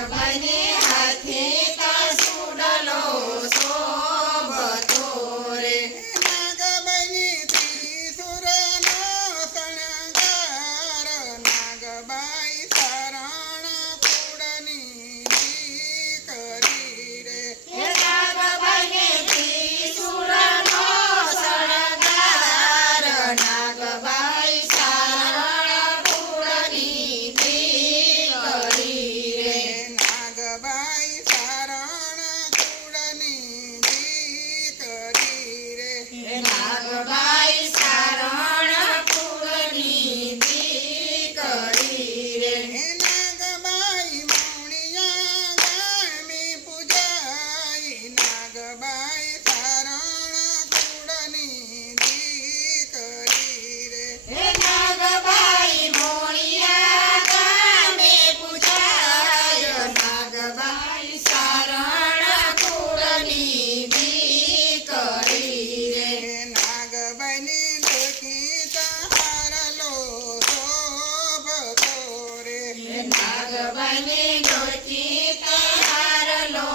નાગબને હાથે તસુડલો શોભતો રે નાગબની ત્રિશુરનો શણગાર નાગબાઈ શરણ કુળની દીકરી રે નાગબને ત્રિશુળનો શણગાર નાગબાઈ શરણ કુળની દીકરી રે નાગબાઈ શરણ કુળની દીકરી રે નાગબાઈ શરણ કુળની દીકરી રે નાગબાઈ મૌણિયા ગામી પૂજાઈ નાગબાઈ શરણ કુળની દીકરી રે નાગબાઈ મોણિયા ગામે પૂજાય નાગબાઈ શરણ કુળની દીકરી રે નાગબની દેખી તારલો શોભતો રે નાગબને જોતી તારલો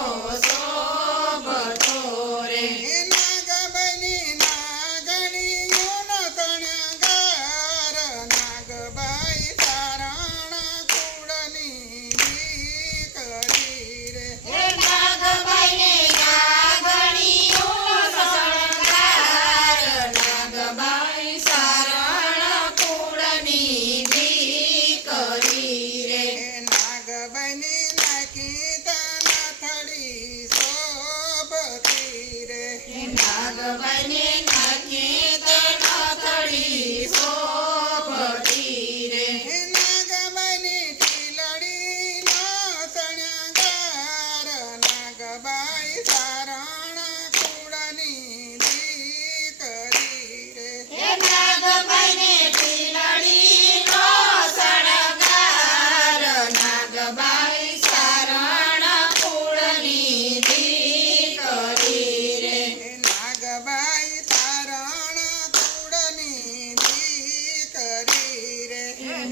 શોભતો રે નાગબની નાગણીઓનો શણગાર નાગબાઈ શરણ કુળની દીકરી રે નાગબાઈને નાગણીઓ શણગાર નાગબાઈ શરણ કુળની દીકરી રે નાગબની નાખી તનથડી શોભતી રે નાગબને નાખી તનથડી શોભતી રે નાગબની ટીલડીનો શણગાર નાગબાઈ શરણ કુળની દીકરી રે નાગબાઈને ટીલડીનો શણગાર નાગબાઈ શરણ કુળની દીકરી રે નાગબાઈ શરણ કુળની દીકરી રે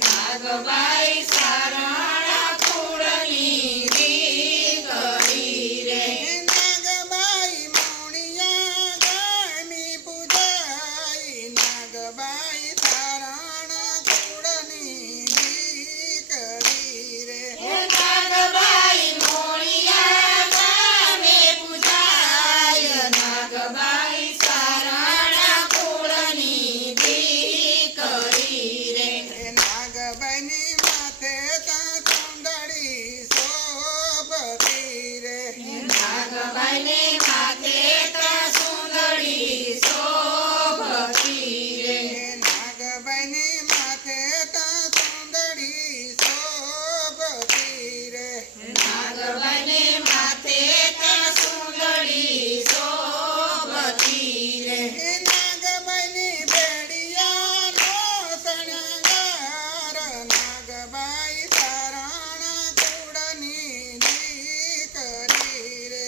નાગબાઈ શરણ કુળની દીકરી રે નાગબાઈ મૌણિયા ગામી પૂજાઈ નાગબાઈ શરણ કુળની દીકરી રે નાગબાઈ મોણિયા ગામે પૂજાય નાગબાઈ શરણ કુળની દીકરી રે નાગબની માથે સુંદરી શોભતી રે નાગબાઈને માથે સુંદરી શોભતી રે નાગબની માથે સુંદરી શોભતી રે નાગબાઈને માથે સુંદરી શોભતી રે નાગબની બેડિયાનો શણગાર નાગબાઈ શરણ કુળની દીકરી રે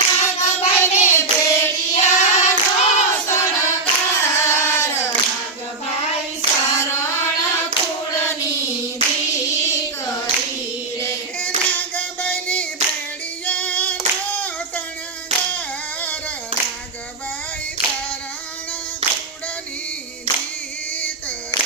નાગબાઈને ભેળિયાનો શણગાર નાગબાઈ શરણ કુળની દીકરી રે નાગબની બેડિયાનો શણગાર નાગબાઈ શરણ કુળની દીકરી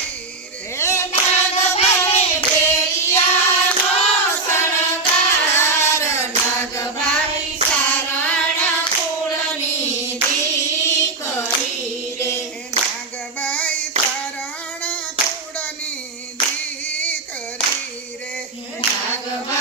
રે નાગબાઈને ભેળિયાનો શણગાર નાગબાઈ શરણ કુળની દીકરી રે નાગબાઈ શરણ કુળની દીકરી રે નાગબાઈ